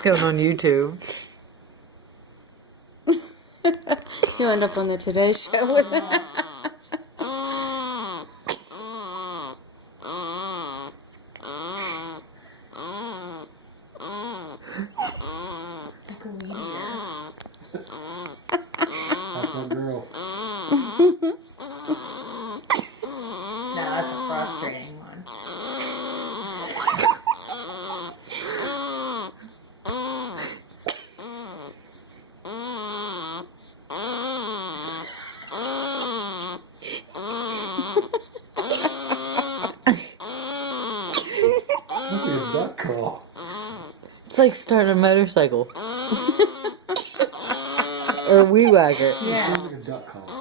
It's going on YouTube. You end up on the Today Show with that. It's like a weed eater. That's my girl. No, that's a frustrating one. Sounds like a duck call. It's like starting a motorcycle. Or a weed whacker. Yeah. Sounds like a duck call.